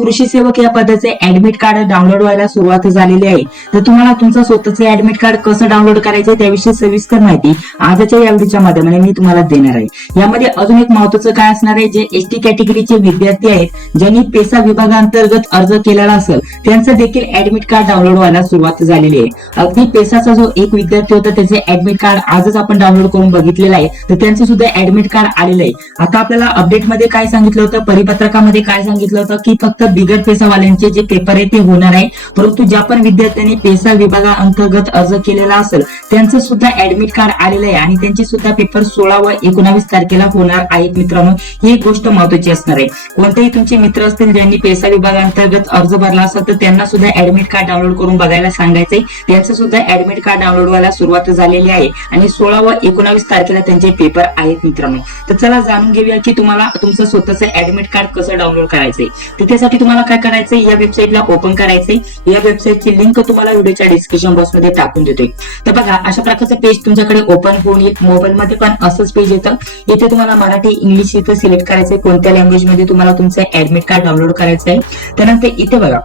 कृषी सेवक या पदाचे ऍडमिट कार्ड डाउनलोड व्हायला सुरुवात झालेली आहे. तर तुम्हाला तुमचं स्वतःचे ऍडमिट कार्ड कसं डाउनलोड करायचं त्याविषयी सविस्तर माहिती आजच्या या व्हिडिओच्या माध्यमाने मी तुम्हाला देणार आहे. यामध्ये अजून एक महत्त्वाचं काय असणार आहे, जे एसटी कॅटेगरीचे विद्यार्थी आहेत ज्यांनी पेसा विभागांतर्गत अर्ज केलेला असेल त्यांचं देखील ऍडमिट कार्ड डाउनलोड व्हायला सुरुवात झालेली आहे. अगदी पेसाचा जो एक विद्यार्थी होता त्याचे ऍडमिट कार्ड आजच आपण डाउनलोड करून बघितलेलं आहे. तर त्यांचं सुद्धा ऍडमिट कार्ड आलेलं आहे. आता आपल्याला अपडेटमध्ये काय सांगितलं होतं, परिपत्रकामध्ये काय सांगितलं होतं की फक्त बिगर पेसावाल्यांचे जे पेपर आहे ते होणार आहे. परंतु ज्या पण विद्यार्थ्यांनी पेसा विभागाअंतर्गत अर्ज केलेला असेल त्यांचं सुद्धा ऍडमिट कार्ड आलेलं आहे आणि त्यांचे सुद्धा पेपर 16 व 19 तारखेला होणार आहेत. मित्रांनो, ही एक गोष्ट महत्त्वाची असणार आहे. कोणतेही तुमचे मित्र असतील ज्यांनी पेसा विभागाअंतर्गत अर्ज भरला असेल तर त्यांना सुद्धा ऍडमिट कार्ड डाउनलोड करून बघायला सांगायचंय. त्यांचं सुद्धा ऍडमिट कार्ड डाउनलोड व्हायला सुरुवात झालेली आहे आणि 16 व 19 तारखेला त्यांचे पेपर आहेत. मित्रांनो, तर चला जाणून घेऊया की तुम्हाला तुमचं स्वतःचं ऍडमिट कार्ड कसं डाउनलोड करायचंय. तर त्यासाठी तुम्हाला काय करायचंय, या वेबसाईटला ओपन करायचंय. या वेबसाईटची लिंक तुम्हाला व्हिडिओच्या डिस्क्रिप्शन बॉक्स मध्ये टाकून देतोय. तर बघा, अशा प्रकारचं पेज तुमच्याकडे ओपन होऊन येईल. मोबाईल मध्ये पण असंच पेज येतं. इथे तुम्हाला मराठी, इंग्लिश इथं सिलेक्ट करायचंय कोणत्या लँग्वेज मध्ये तुम्हाला तुमचं ऍडमिट कार्ड डाउनलोड करायचंय. त्यानंतर इथे बघा,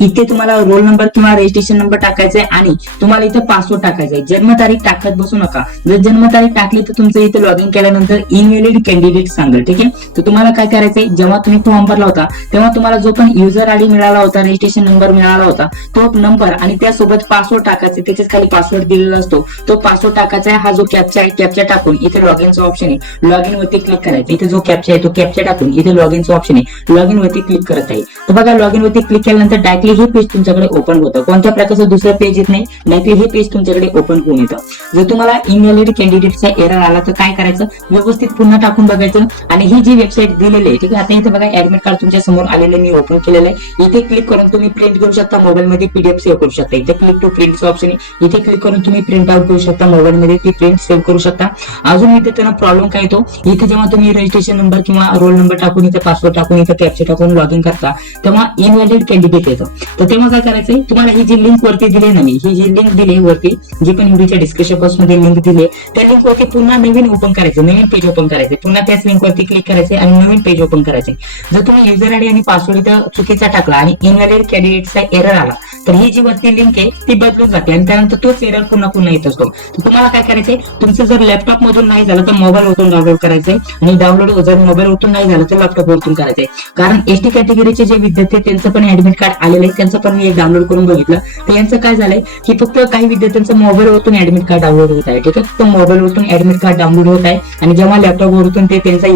इथे तुम्हाला रोल नंबर किंवा रजिस्ट्रेशन नंबर टाकायचा आहे आणि तुम्हाला इथे पासवर्ड टाकायचा आहे. जन्मतारीख टाकत बसू नका. जर जन्मतारीख टाकली तर तुमचं इथे लॉग इन केल्यानंतर इनव्हॅलिड कॅन्डिडेट सांगेल. ठीक आहे, तर तुम्हाला काय करायचंय, जेव्हा तुम्ही फॉर्म भरला होता तेव्हा तुम्हाला जो पण युजर आयडी मिळाला होता, रजिस्ट्रेशन नंबर मिळाला होता, तो नंबर आणि त्यासोबत पासवर्ड टाकायचा. त्याच्याच खाली पासवर्ड दिलेला असतो, तो पासवर्ड टाकायचा आहे. हा जो कॅप्चा आहे, कॅप्चा टाकून इथे लॉग इनचा ऑप्शन आहे, लॉग इन वरती क्लिक करायचं. इथे जो कॅप्चा आहे तो कॅप्चा टाकून इथे लॉग इनचा ऑप्शन आहे, लॉग इन वरती क्लिक करत आहे. तर बघा, लॉग इन वरती क्लिक केल्यानंतर डायरेक्टली हे पेज तुमच्याकडे ओपन होतं. कोणत्या प्रकारचं दुसरं पेज येत नाही, डायरेक्टली हे पेज तुमच्याकडे ओपन होऊन येतं. जर तुम्हाला इनव्हॅलिड कॅन्डिडेटचा एरर आला तर काय करायचं, व्यवस्थित पुन्हा टाकून बघायचं आणि ही जी वेबसाईट दिलेली आहे, ठीक आहे, आता इथे बघा ऍडमिट कार्ड तुमच्या समोर आलेलं मी ओपन केलेलं आहे. इथे क्लिक करून तुम्ही प्रिंट करू शकता, मोबाईल मध्ये पीडीएफ सेव्ह करू शकता. इथे क्लिक टू प्रिंटचं ऑप्शन आहे, इथे क्लिक करून तुम्ही प्रिंट आउट करू शकता, मोबाईल मध्ये ती प्रिंट सेव्ह करू शकता. अजून इथे त्यांना प्रॉब्लेम काय येतो, इथे जेव्हा तुम्ही रजिस्ट्रेशन नंबर किंवा रोल नंबर टाकून इथे पासवर्ड टाकून इथे कॅप्चा टाकून लॉग इन करता तेव्हा इनव्हॅलिड कॅन्डिडेट येतं. तर तेव्हा काय करायचंय, तुम्हाला ही जी लिंक वरती दिली ना, मी ही जी लिंक दिली वरती, जी पण व्हिडिओच्या डिस्क्रिप्शन बॉक्स मध्ये लिंक दिली, त्या लिंक वरती पुन्हा नवीन ओपन करायचं, नवीन पेज ओपन करायचं. पुन्हा त्याच लिंक वरती क्लिक करायचे आणि नवीन पेज ओपन करायचे. जर तुम्ही युजर आयडी आणि पासवर्ड इथं चुकीचा टाकला आणि इनव्हॅलिड कॅन्डिडेटचा एरर आला तर ही जी वरती लिंक आहे ती बदलून जाते आणि त्यानंतर तोच एरर पुन्हा पुन्हा येत असतो. तर तुम्हाला काय करायचंय, तुमचं जर लॅपटॉप मधून नाही झालं तर मोबाईल वरतून डाउनलोड करायचंय आणि डाउनलोड जर मोबाईल वरतून नाही झालं तर लॅपटॉप वरतून करायचंय. कारण एसटी कॅटेगरीचे जे विद्यार्थी त्यांचं पण ऍडमिट कार्ड आलेलं आहे, त्यांचं पण मी एक डाउनलोड करून बघितलं. तर यांचं काय झालंय की फक्त काही विद्यार्थ्यांचं मोबाईल वरतून ऍडमिट कार्ड डाउनलोड होत आहे. ठीक आहे, तर मोबाईल वरतून ऍडमिट कार्ड डाउनलोड होत आहे आणि जेव्हा लॅपटॉप वरतून ते त्यांचा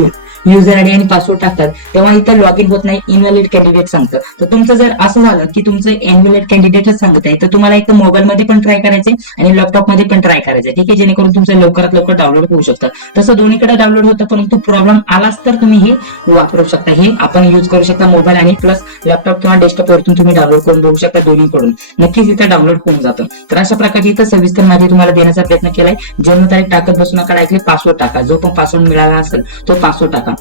युजर आयडी आणि पासवर्ड टाकतात तेव्हा इथं लॉग इन होत नाही, इनव्हॅलिड कॅन्डिडेट सांगतं. तर तुमचं जर असं झालं की तुमचं इनव्हॅलिड कॅन्डिडेटच सांगत आहे तर तुम्हाला एक मोबाईल मध्ये पण ट्राय करायचे आणि लॅपटॉप मध्ये पण ट्राय करायचं. ठीक आहे, जेणेकरून तुमचं लवकरात लवकर डाउनलोड होऊ शकतं. तसं दोन्हीकडे डाउनलोड होतं, परंतु प्रॉब्लेम आलाच तर तुम्ही हे वापरू शकता. हे आपण युज करू शकता, मोबाईल आणि प्लस लॅपटॉप किंवा डेस्कटॉप वरतून तुम्ही डाउनलोड करून बघू शकता. दोन्हीकडून नक्कीच इथं डाउनलोड होऊन जातं. तर अशा प्रकारची इथं सविस्तर माहिती तुम्हाला देण्याचा प्रयत्न केलाय. जन्मतारीख टाकत बसू नका, डायरेक्टली पासवर्ड टाका. जो पण पासवर्ड मिळाला असेल तो पासवर्ड टाका.